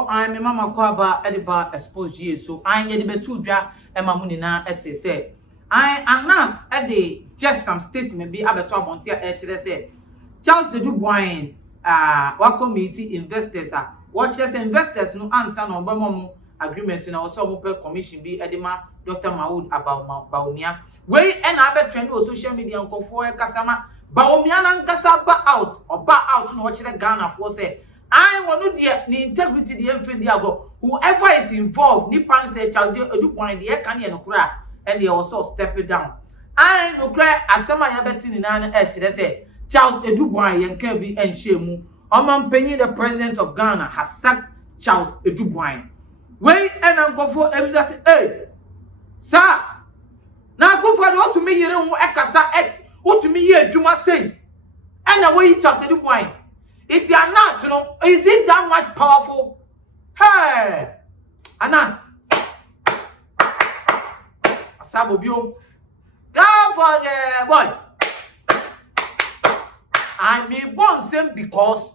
before I'm a mama kwaba ediba Xposed ye so I ye the betu dwa e mamuni na ete say I announce ede just some statement be abeto abontia e kire say Charles do Boahen wa committee investors watch us investors no answer no obamom agreement na also mo per commission bi edema Dr. Maud about Baumia we and abe trend on social media nkofo e kasama Baumia na nkasa ba out or ba out no watch the Ghana for say I want to the integrity the enfendi ago whoever is involved ni pan say Charles do Boahen the can no kra and they also step it down I no kra asema ya beti ni na e kire say Charles Addo Boahen can be and shemu Omampenyi the president of Ghana has sacked Charles Addo Boahen we and Akufo Addo say hey sir na Akufo Addo to me yere hu ekasa what to me ye adwuma say and we Charles Addo Boahen it's Anas no is it that much powerful hey Anas asabo bio go for the boy I mean born same because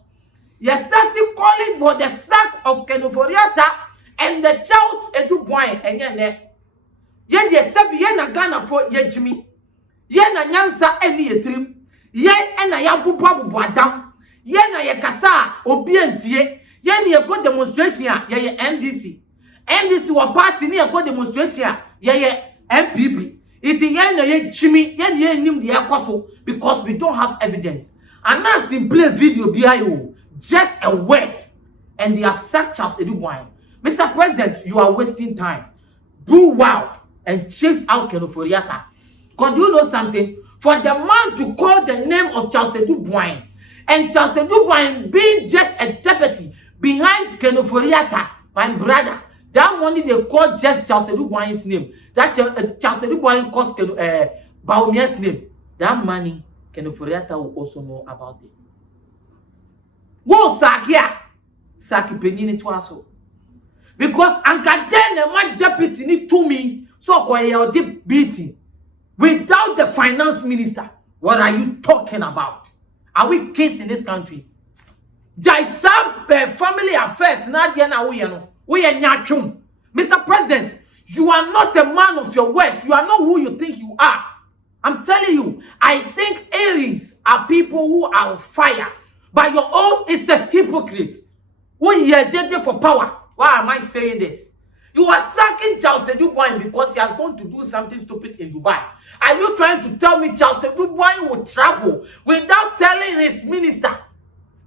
you started calling for the sack of Ofori Atta and the Charles Addo Boahen and ye de sabi ye na Ghana for ye jimi ye na nyansa eni etrim ye na ya bubu adam ye na ye kasa obi antie ye na ye go demonstration ye NDC wa party ni ye go demonstration ye MPP it ye na ye jimi ye na ye nim de yakoso because we don't have evidence and now simply video bio just a word and they have sacked Charles Addo Boahen. Mr. President, you are wasting time. Do well and chase out Ofori Atta. Because do you know something? For the man to call the name of Charles Addo Boahen and Charles Addo Boahen being just a deputy behind Ofori Atta, my brother, that money they call just Charles Addo Boahen's name. That Charles Addo Boahen calls Baumia's name. That money, Ofori Atta will also know about it. Wo sakia saki penini to aso because anka den my deputy ni to me so ko ye odi beating without the finance minister. What are you talking about? Are we kids in this country? Jaisab family affairs na dia na we no we nyatwum. Mr. President, you are not a man of your words. You are not who you think you are. I'm telling you, I think Aries are people who are on fire. But your own is a hypocrite. When you are dead for power. Why am I saying this? You are sacking Charles Addo Boahen because he has gone to do something stupid in Dubai. Are you trying to tell me Charles Addo Boahen will travel without telling his minister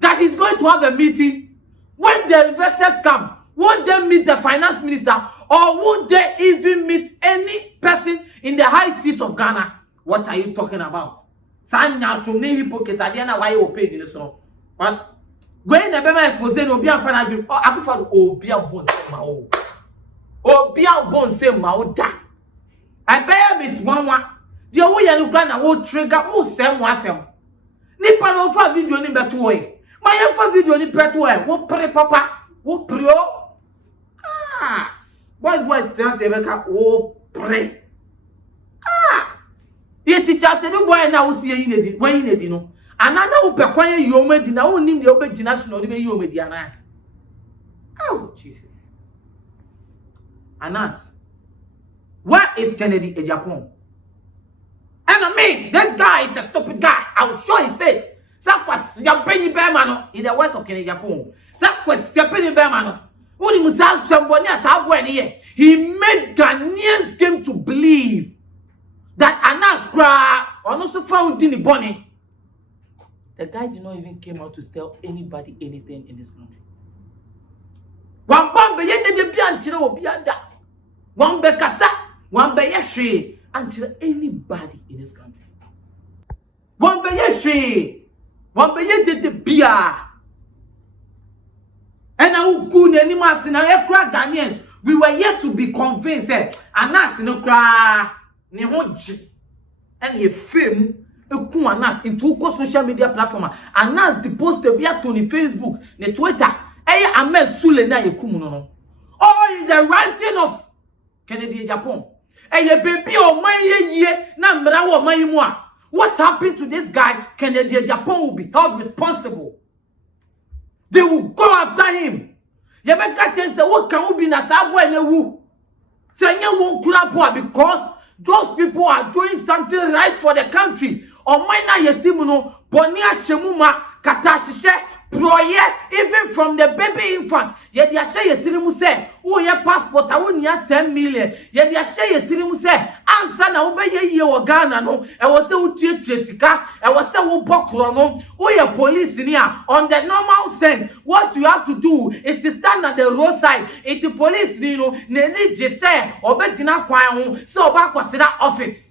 that he's going to have a meeting? When the investors come, won't they meet the finance minister or won't they even meet any person in the high seat of Ghana? What are you talking about? Sanya chumne hypocrite adiana why you paid in this one. But when the baby Xposed obi an fana bi Akufo Addo obi an bon se ma o obi an bon se ma o da I bear mit wanwa de wo ye no na wo trigger mo sem wasem nipa no fa video ni beto e ma ye fa video ni beto e wo pre papa wo pre o boys dance e beka wo pre ye teacher say no boy na wo sie yi na di wan yi na di no anana wo pekwan ye yomedi na wo nim de wo begina so no de be yomedi ana oh Jesus Anas where is Kennedy in Japan? And I mean this guy is a stupid guy. I will show his face. Sakwa yampeni bemano in the west of Kennedy Japan. Sakwa yampeni bemano woni musa somebody as abwe ne he made Ghanaians came to believe that Anas also found in the bonnet. The guy did not even came out to tell anybody anything in this country. One bomb ye de bi anchire obi ada. One be kasa, one be yehwe anchire anybody in this country. One be yehwe, one be ye de bia. And now good anima sina ekra Ghanaians, we were yet to be convinced Anas no kra ne hoji and ye fame Anas into social media platform. Anas the post to be at on Facebook, ne Twitter. Eye amen sule na yekumu no. All in the ranting of Kennedy Japan. Eye baby o man ye na mra wo man mu a. What happened to this guy? Kennedy Japan will be held responsible. They will go after him. Ye be ka chen say what can be na sa boy na wu. Say nye won kura boy because those people are doing something right for the country. O man na ye team no boni ahyemu ma kata hihye proye even from the baby infant. Ye dia hye ye tirimu say wo ye passport a wo nia 10 million. Ye dia hye ye tirimu say ansa na wo be ye ye wo Ghana no e wo say wo tuetue sika e wo say wo bokro no wo ye police ni a on the normal sense what you have to do is to stand at the roadside. If the police ni no na ni je say obedina kwan ho say oba kwotena office.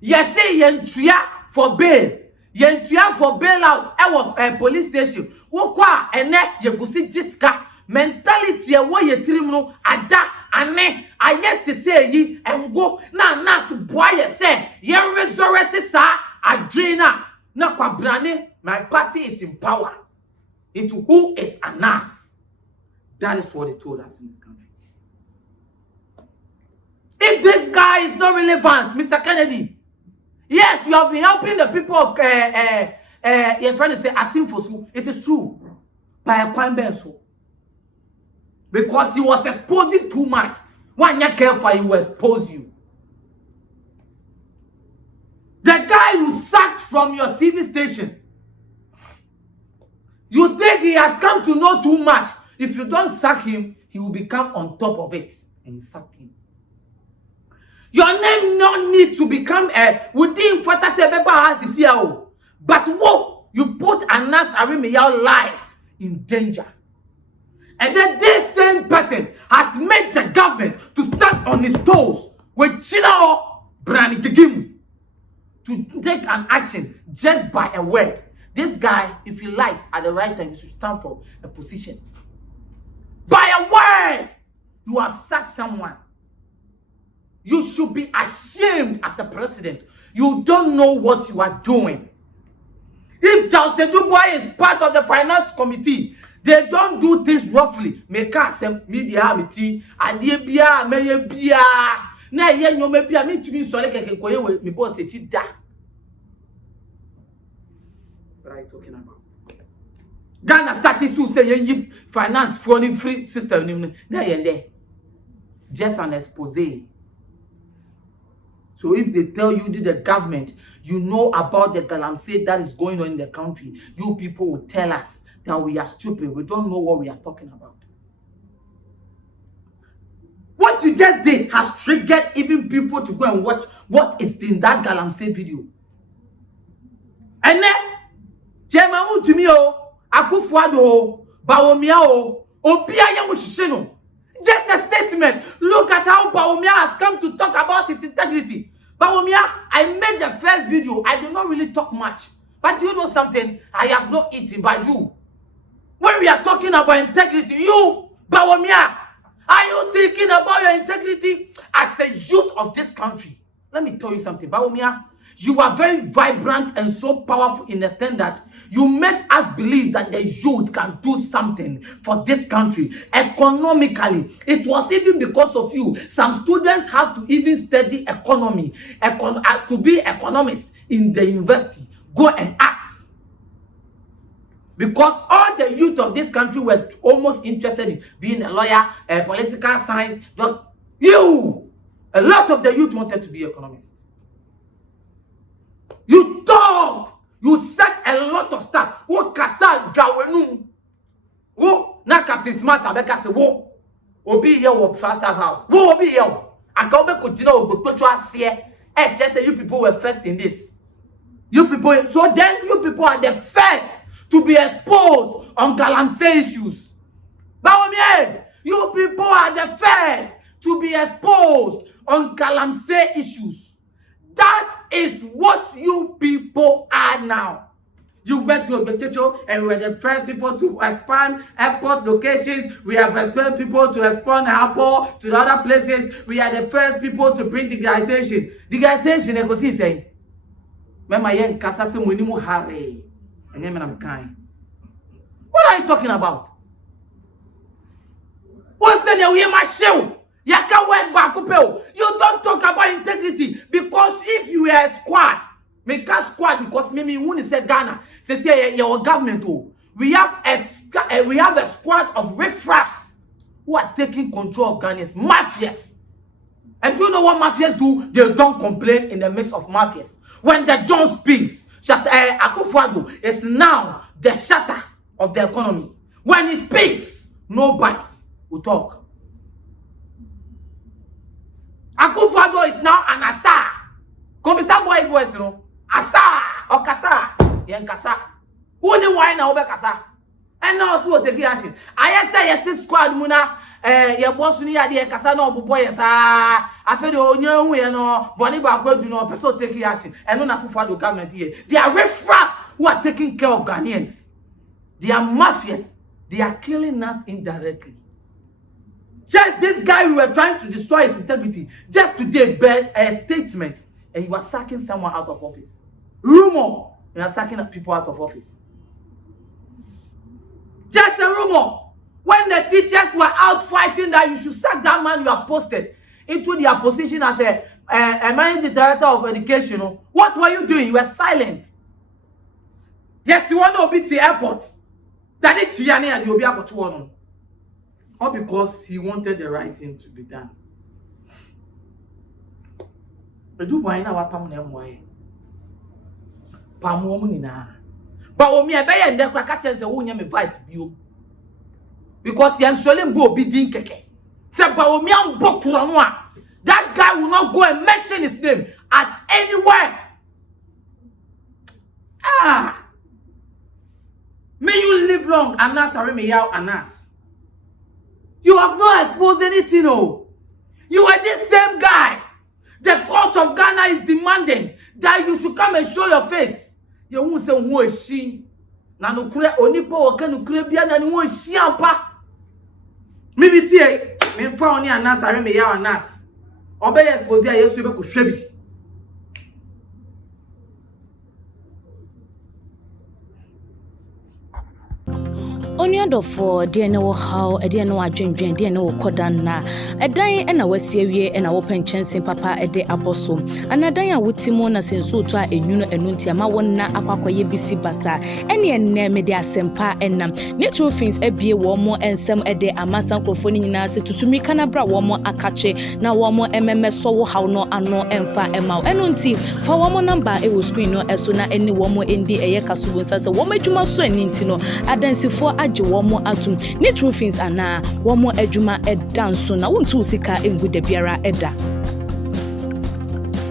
Ye say yentua for bail. Yentua for bailout e police station. Wo kwa ene ye gusi jiska mentality e wo ye tirim no ada ane ayet to say yi engo na nas boy ye say ye resurrect sa adrena na kwa brane my party is in power. Into who is a nas. That is what they told us in this country. If this guy is not relevant, Mr. Kennedy, yes, you have been helping the people of your friend say Asimfosu. It is true. By a point benso. Because he was exposing too much. When you care for, he will expose you. The guy you sacked from your TV station, you think he has come to know too much. If you don't sack him, he will become on top of it. And you sack him. Your name no need to become within Fata Sebeba has is here. But whoa, you put Anas Arimiya's life in danger. And then this same person has made the government to stand on his toes with Chilao Brani Gigim to take an action just by a word. This guy, if he likes at the right time, he should stand for a position. By a word, you have sacked someone. You should be ashamed as a president. You don't know what you are doing. If Charles Dubois is part of the finance committee, they don't do things roughly. Make us media committee and bia meye bia na ye nyome bia me tumi so like kekoye we me boss e da. What are you talking about? Ghana started to say you finance funding free system na ye there. Just an expose. So if they tell you the government, you know about the galamsey that is going on in the country, you people will tell us that we are stupid. We don't know what we are talking about. What you just did has triggered even people to go and watch what is in that galamsey video. And then, Chema to me, Akufo Addo, Boahen, Obia. Just a statement. Look at how Boahen has come to talk about his integrity. Boahen, I made the first video. I do not really talk much. But do you know something? I have not eaten by you. When we are talking about integrity, you, Boahen, are you thinking about your integrity as a youth of this country? Let me tell you something. Boahen, you are very vibrant and so powerful in the extent that you made us believe that the youth can do something for this country economically. It was even because of you. Some students have to even study economy, to be economists in the university. Go and ask. Because all the youth of this country were almost interested in being a lawyer, political science. A lot of the youth wanted to be economists. You thought you said a lot of stuff. Wo kasa gawenu. Wo na Captain Smart abeka se wo obi here wo faster house. Wo obi here. Aka obe kotina ogbotocho ase. Just say you people were first in this. You people, so then you people are the first to be exposed on galamsey issues. Boahen, you people are the first to be exposed on galamsey issues. That is what you people are now. You went to Obetecho and we were the first people to expand airport locations. We have expanded people to expand airport to the other places. We are the first people to bring digitization. Digitization, I go see saying, "Mama yen kasa se munimu hare." What are you talking about? What's the name of my show? You don't talk about integrity because if you are a squad, make a squad because maybe when you say Ghana, say your government we have a squad of riffraffs who are taking control of Ghanaians, mafias. And do you know what mafias do? They don't complain in the midst of mafias. When the Don speaks, Akufo Addo is now the shutter of the economy. When he speaks, nobody will talk. Akufo Addo is now an asa. Come some boys, you know. Asa or kasa, yen kasa. Only why now be kasa. And now so take action. I say yet squad muna your boss ni ade kasa na obobo yesa. Afede onye hu ye no, boni ba kwadu no person take action. And no Akufo Addo government here. They are riffraffs who are taking care of Ghanaians. They are mafias. They are killing us indirectly. Just this guy we were trying to destroy his integrity. Just today, a statement, and you are sacking someone out of office. Rumor, you are sacking people out of office. Just a rumor. When the teachers were out fighting that you should sack that man you are posted into their position as a managing director of education, what were you doing? You were silent. Yet you want to be at the airport. That it's Tiani and you'll be able to one. All because he wanted the right thing to be done. But do why now? Pam na mwaye. Pam woman na. But omi ebe ye ndekwa ka chense wo nya me vice bio. Because he actually bo bi din keke. Say ba omi am bokuro no a. That guy will not go and mention his name at anywhere. May you live long, Anas, me yaw Anas. You have not exposed anything, oh. You are this same guy. The court of Ghana is demanding that you should come and show your face. You won't say who is she. Nanu kure onipo okanu kure bia na who is she ampa. Maybe tie me fa oni Anas me yaw Anas. Obey expose ya Yesu be ko hwebi. Onyado for dear no how a dear no adwendwen dear no kodan na edan e na wasiewie e na wo penchen papa e de apostle anadan a wutimo na senso to a enwunu enunti ama wonna akwakoye bisi basa ene enne me de asempa enam natural things ebie wo mo ensem e de amasan krofo ni nyina se tutumi kana bra wo mo akache na wo mo ememe so wo haw no ano emfa emaw enunti fa wo mo number e wo screen no eso na eni wo mo endi eye kasubo nsa se wo madwuma so aninti no adansifo womo atum natural things ana womo adwuma edanso na wontu sika engu da biara eda